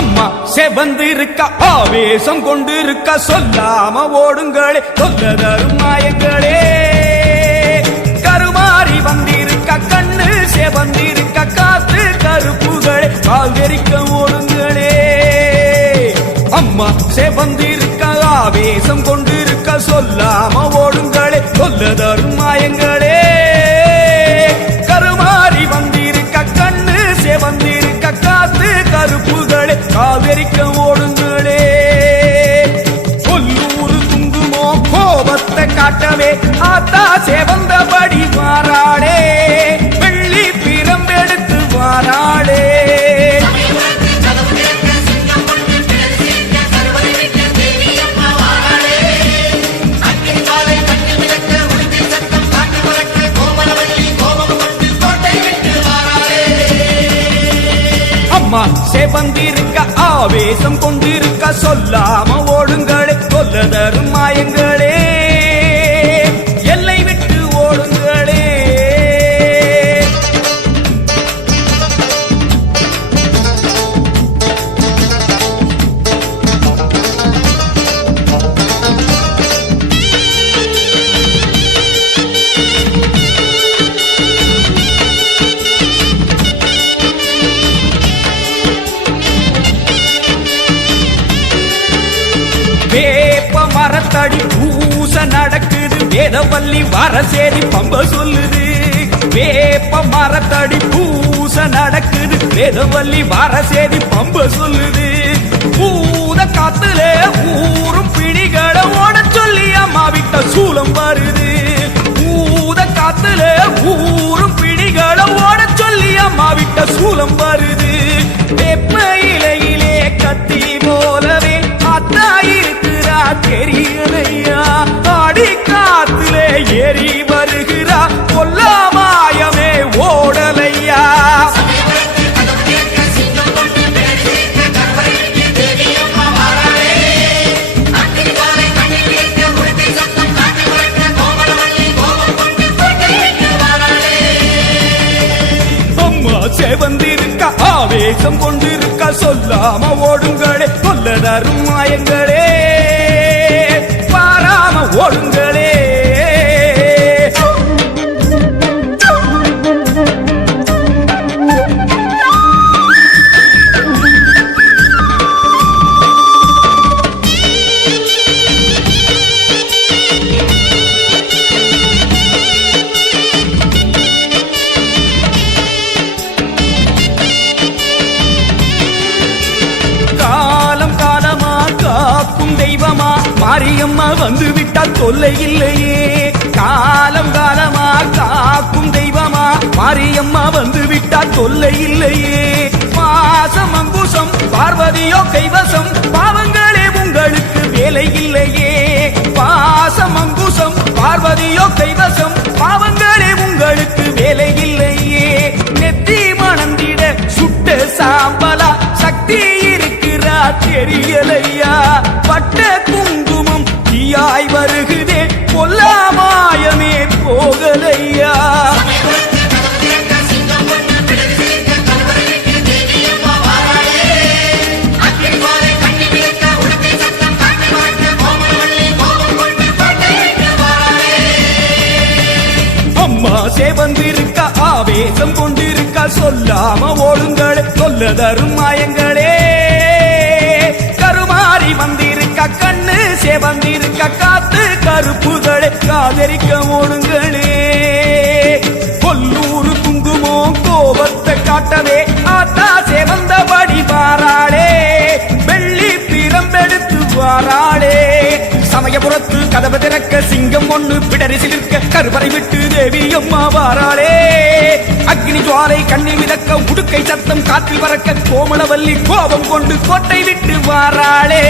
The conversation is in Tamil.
அம்மா செவந்திருக்க ஆவேசம் கொண்டிருக்க சொல்லாம ஓடுங்களே சொல்லதரும் மாயங்களே கருமாறி வந்திருக்க கண்ணு செவந்திருக்க காத்து கருப்புகளே கால்வெறிக்க ஓடுங்களே அம்மா செவந்திருக்க ஆவேசம் கொண்டிருக்க சொல்லாம ஓடுங்களே சொல்லதரும் மாயங்களே கருமாறி வந்திருக்க கண்ணு செவந்திருக்க காத்து கருப்புகளே காவிரிக்க ஓடுங்களே கொல்லூரு குங்குமோ கோபத்தை காட்டவே ஆத்தா செவந்தபடி மாறாளே வெள்ளி பிரம்பெடுத்து மாறாளே அம்மா செவந்திருக்க ஆவேசம் கொண்டிருக்க சொல்லாம ஓடுங்களே சொல்லதரும் மாயங்களே எல்லை விட்டு ஓடுங்களே வேப்ப மரத்தடி பூச நடக்குது வேதவல்லி வரசேரி பம்ப சொல்லுது வேப்ப மரத்தடி பூச நடக்குது வேதவல்லி வரசேரி பம்ப சொல்லுது பூத காத்துல ஊரும் பிடிகளை ஓட சொல்லி அம்மா விட்ட சூலம் வருது பூத காத்துல ஊரும் பிடிகளை ஓட சொல்லி அம்மா விட்ட சூலம் வருது வேப்ப இலையிலே கத்தி போலவே அத்தா இருக்கிறா தெரியலையா ஆடி காத்திலே ஏறி வருகிறா கொல்லாமாயமே ஓடலையா அம்மா செவந்திருக்க ஆவேசம் கொண்டிருக்க சொல்லாம ஓடுங்களே சொல்லதரும் மாயங்களே பாராம ஓடுங்களே தெய்வமா மாரியம்மா வந்து விட்டா தொல்லை இல்லையே காலம் காலமா காக்கும் தெய்வமா மாரியம்மா வந்து விட்டா தொல்லை இல்லையே பாசம் அங்குசம் பார்வதியோ கைவசம் பாவங்களே உங்களுக்கு வேலை இல்லையே பாசம் அங்குசம் பார்வதியோ கைவசம் பாவங்களே உங்களுக்கு வேலை இல்லையே நெத்தி மணந்திட சுட்ட சாம்பலா சக்தி இருக்கிறா தெரியலையா பட்ட குங்குமம் தீயாய் வருகுதே கொல்லாமாயமே போகலையா அம்மா செவந்திருக்க ஆவேசம் கொண்டிருக்க சொல்லாம ஓடுங்களே சொல்லதரும் மாயங்களே கருமாறி வந்திருக்க கண்ணு செவந்திருக்க காத்து கருப்புகளே காதரிக்க ஓடுங்களே கொல்லூரு குங்குமோ கோபத்தை காட்டவே ஆத்தா செவந்தபடி வாராளே வெள்ளி பிரம்பெடுத்து வாராளே சமயபுரத்து கதவு திறக்க சிங்கம் ஒண்ணு பிடரி சிலிர்க்க கருவறை விட்டு தேவி அம்மா வாராளே அக்னி ஜுவாலை கண்ணி மிதக்க உடுக்கை சத்தம் காற்றில் பறக்க கோமளவல்லி கோபம் கொண்டு கோட்டை விட்டு வாராளே